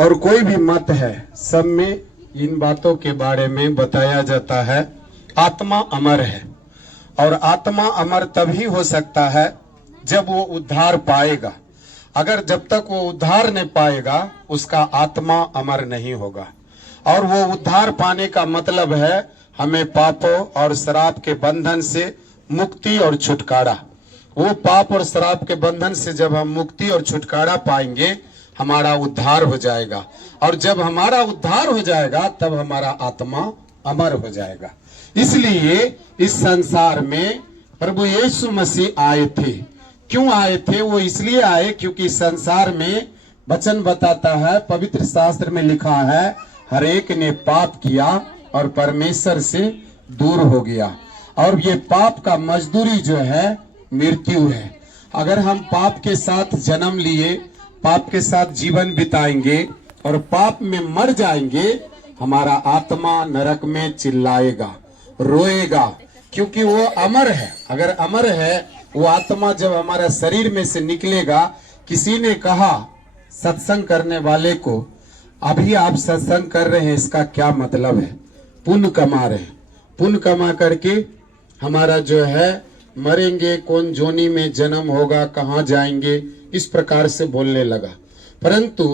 और कोई भी मत है, सब में इन बातों के बारे में बताया जाता है। आत्मा अमर है और आत्मा अमर तभी हो सकता है जब वो उद्धार पाएगा। अगर जब तक वो उद्धार नहीं पाएगा उसका आत्मा अमर नहीं होगा। और वो उद्धार पाने का मतलब है हमें पापों और शराब के बंधन से मुक्ति और छुटकारा। वो पाप और शराब के बंधन से जब हम मुक्ति और छुटकारा पाएंगे हमारा उद्धार हो जाएगा। और जब हमारा उद्धार हो जाएगा तब हमारा आत्मा अमर हो जाएगा। इसलिए इस संसार में प्रभु यीशु मसीह आए थे। क्यों आए थे? वो इसलिए आए क्योंकि संसार में वचन बताता है, पवित्र शास्त्र में लिखा है, हर एक ने पाप किया और परमेश्वर से दूर हो गया। और ये पाप का मजदूरी जो है मृत्यु है। अगर हम पाप के साथ जन्म लिए, पाप के साथ जीवन बिताएंगे और पाप में मर जाएंगे, हमारा आत्मा नरक में चिल्लाएगा, रोएगा, क्योंकि वो अमर है। अगर अमर है वो आत्मा जब हमारा शरीर में से निकलेगा, किसी ने कहा सत्संग करने वाले को, अभी आप सत्संग कर रहे हैं इसका क्या मतलब है? पुण्य कमा रहे हैं। पुण्य कमा करके हमारा जो है मरेंगे, कौन जोनी में जन्म होगा, कहाँ जाएंगे, इस प्रकार से बोलने लगा। परंतु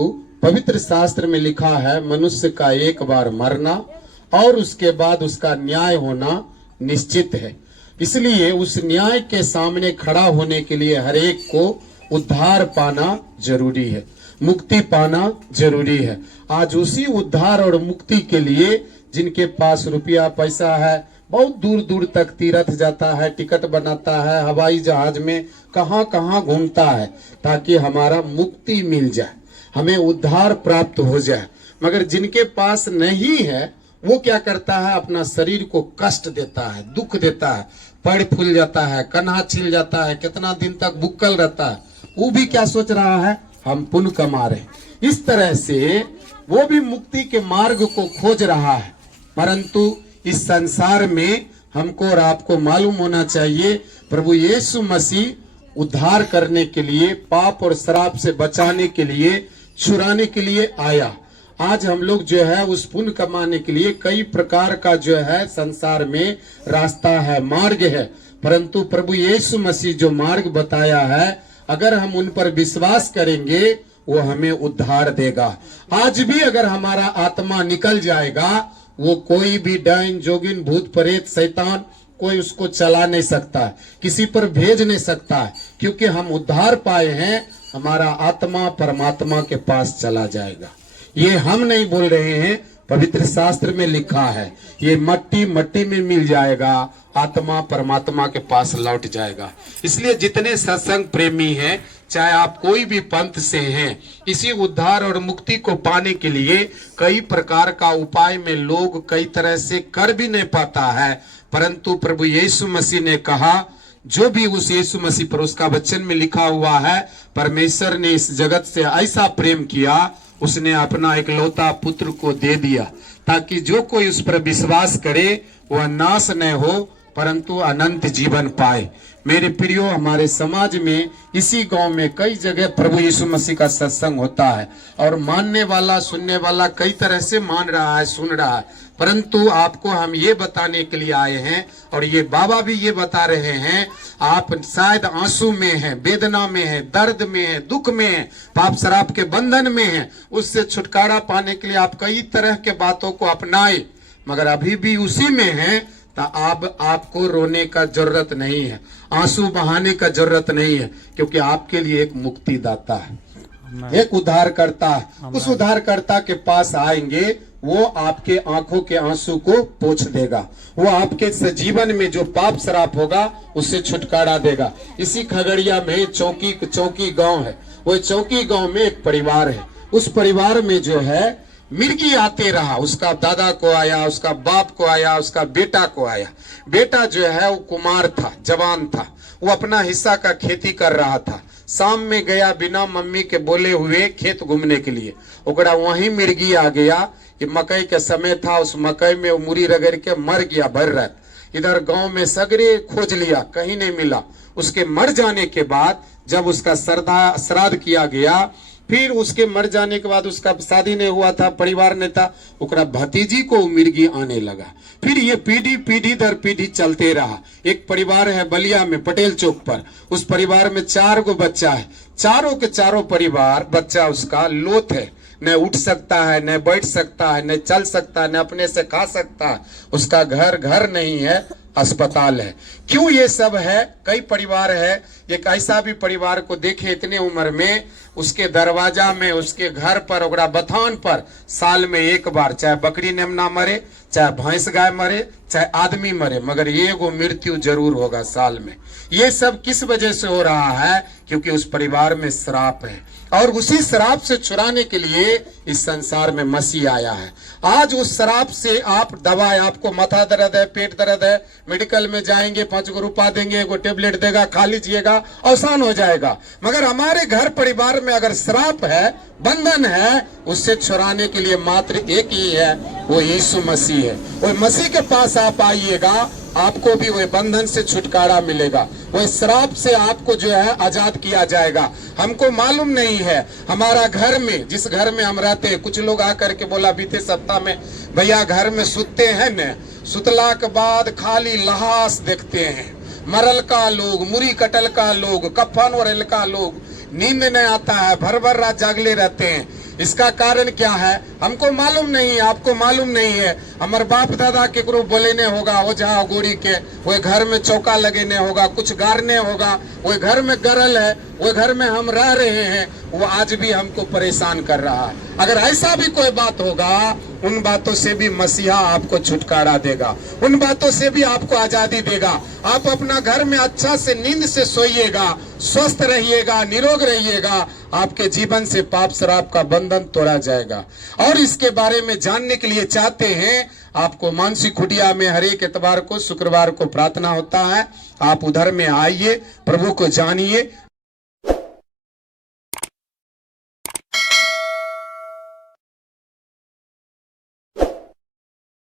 पवित्र शास्त्र में लिखा है मनुष्य का एक बार मरना और उसके बाद उसका न्याय होना निश्चित है। इसलिए उस न्याय के सामने खड़ा होने के लिए हर एक को उद्धार पाना जरूरी है, मुक्ति पाना जरूरी है। आज उसी उद्धार और मुक्ति के लिए जिनके पास रुपया पैसा है, बहुत दूर दूर तक तीर्थ जाता है, टिकट बनाता है, हवाई जहाज में कहां कहां घूमता है ताकि हमारा मुक्ति मिल जाए, हमें उद्धार प्राप्त हो जाए। मगर जिनके पास नहीं है वो क्या करता है? अपना शरीर को कष्ट देता है, दुख देता है, पैर फूल जाता है, कन्हा छिल जाता है, कितना दिन तक बुक्कल रहता है। वो भी क्या सोच रहा है? हम पुण्य कमा रहे। इस तरह से वो भी मुक्ति के मार्ग को खोज रहा है। परंतु इस संसार में हमको और आपको मालूम होना चाहिए, प्रभु यीशु मसीह उद्धार करने के लिए, पाप और शराब से बचाने के लिए, छुड़ाने के लिए आया। आज हम लोग जो है उस पुण्य कमाने के लिए कई प्रकार का जो है संसार में रास्ता है, मार्ग है। परंतु प्रभु यीशु मसीह जो मार्ग बताया है, अगर हम उन पर विश्वास करेंगे वो हमें उद्धार देगा। आज भी अगर हमारा आत्मा निकल जाएगा, वो कोई भी डाइन जोगिन भूत प्रेत शैतान कोई उसको चला नहीं सकता है, किसी पर भेज नहीं सकता है, क्योंकि हम उद्धार पाए हैं। हमारा आत्मा परमात्मा के पास चला जाएगा। ये हम नहीं बोल रहे हैं, पवित्र शास्त्र में लिखा है। ये मट्टी मट्टी में मिल जाएगा, आत्मा परमात्मा के पास लौट जाएगा। इसलिए जितने सत्संग प्रेमी हैं, चाहे आप कोई भी पंथ से हैं, इसी उद्धार और मुक्ति को पाने के लिए कई प्रकार का उपाय में लोग कई तरह से कर भी नहीं पाता है। परंतु प्रभु यीशु मसीह ने कहा, जो भी उस यीशु मसीह पर, उसका वचन में लिखा हुआ है, परमेश्वर ने इस जगत से ऐसा प्रेम किया, उसने अपना इकलौता पुत्र को दे दिया, ताकि जो कोई उस पर विश्वास करे वह नाश न हो परंतु अनंत जीवन पाए। मेरे प्रियो, हमारे समाज में इसी गांव में कई जगह प्रभु यीशु मसीह का सत्संग होता है और मानने वाला सुनने वाला कई तरह से मान रहा है, सुन रहा है। परंतु आपको हम ये बताने के लिए आए हैं और ये बाबा भी ये बता रहे हैं, आप शायद आंसू में हैं, वेदना में हैं, दर्द में हैं, दुख में हैं, पाप शराब के बंधन में हैं। उससे छुटकारा पाने के लिए आप कई तरह के बातों को अपनाए, मगर अभी भी उसी में हैं, तो अब आपको रोने का जरूरत नहीं है, आंसू बहाने का जरूरत नहीं है, क्योंकि आपके लिए एक मुक्तिदाता है, एक उद्धारकर्ता है। उस उद्धारकर्ता के पास आएंगे, वो आपके आंखों के आंसू को पोंछ देगा, वो आपके जीवन में जो पाप शराब होगा उससे छुटकारा देगा। इसी खगड़िया में चौकी गांव है, वो चौकी गांव में एक परिवार है। उस परिवार में जो है मिर्गी आते रहा, उसका दादा को आया, उसका बाप को आया, उसका बेटा को आया। बेटा जो है वो कुमार था, जवान था, वो अपना हिस्सा का खेती कर रहा था। शाम में गया बिना मम्मी के बोले हुए खेत घूमने के लिए, ओकरा वहीं मिर्गी आ गया। ये मकई के समय था, उस मकई में वो मुरी रगड़ के मर गया भर रात। इधर गांव में सगरे खोज लिया, कहीं नहीं मिला। उसके मर जाने के बाद जब उसका श्राद्ध किया गया फिर उसके मर जाने के बाद उसका शादी नहीं हुआ था, परिवार नहीं था, ओकरा भतीजी को मिर्गी आने लगा। फिर ये पीढ़ी दर पीढ़ी चलते रहा। एक परिवार है बलिया में पटेल चौक पर, उस परिवार में 4 गो बच्चा है। चारों के चारों परिवार बच्चा उसका लोथ है, न उठ सकता है, न बैठ सकता है, न चल सकता है, न अपने से खा सकता है। उसका घर नहीं है, अस्पताल है। क्यों ये सब है? कई परिवार है। एक ऐसा भी परिवार को देखे इतने उम्र में, उसके दरवाजा में, उसके घर पर, ओकरा बथान पर साल में एक बार, चाहे बकरी नेमना मरे, चाहे भैंस गाय मरे, चाहे आदमी मरे, मगर एगो मृत्यु जरूर होगा साल में। ये सब किस वजह से हो रहा है? क्योंकि उस परिवार में श्राप है, और उसी श्राप से छुड़ाने के लिए इस संसार में मसीह आया है। आज उस श्राप से आप दवा, आपको माथा दर्द है, पेट दर्द है, मेडिकल में जाएंगे, 5 गो रुपया देंगे, एगो टेबलेट देगा, खा लीजिएगा, आसान हो जाएगा। मगर हमारे घर परिवार में अगर श्राप है, बंधन है, उससे छुड़ाने के लिए मात्र एक ही है, वो यीशु मसीह है। वो मसीह के पास आप आइएगा, आपको भी वही बंधन से छुटकारा मिलेगा, वही श्राप से आपको जो है आजाद किया जाएगा। हमको मालूम नहीं है, हमारा घर में, जिस घर में हम रहते हैं, कुछ लोग आकर के बोला बीते सप्ताह में, भैया घर में सुतते हैं न, सुतला के बाद खाली लाश देखते हैं, मरल का लोग, मुरी कटल का लोग, कफन और का लोग, नींद नहीं आता है, भर भर रात जागले रहते हैं। इसका कारण क्या है? हमको मालूम नहीं है, आपको मालूम नहीं है। हमारे बाप दादा केकरो बोलेने होगा, ओझा गोड़ी के, वो घर में चौका लगेने होगा, कुछ गारने होगा, वो घर में गरल है, वो घर में हम रह रहे हैं, वो आज भी हमको परेशान कर रहा है। अगर ऐसा भी कोई बात होगा, उन बातों से भी मसीहा आपको छुटकारा देगा, उन बातों से भी आपको आजादी देगा। आप अपना घर में अच्छा से नींद से सोइएगा, स्वस्थ रहिएगा, निरोग रहिएगा, आपके जीवन से पाप शराब का बंधन तोड़ा जाएगा। और इसके बारे में जानने के लिए चाहते हैं, आपको मानसी खुटिया में हर एक इतवार को, शुक्रवार को प्रार्थना होता है। आप उधर में आइए, प्रभु को जानिए,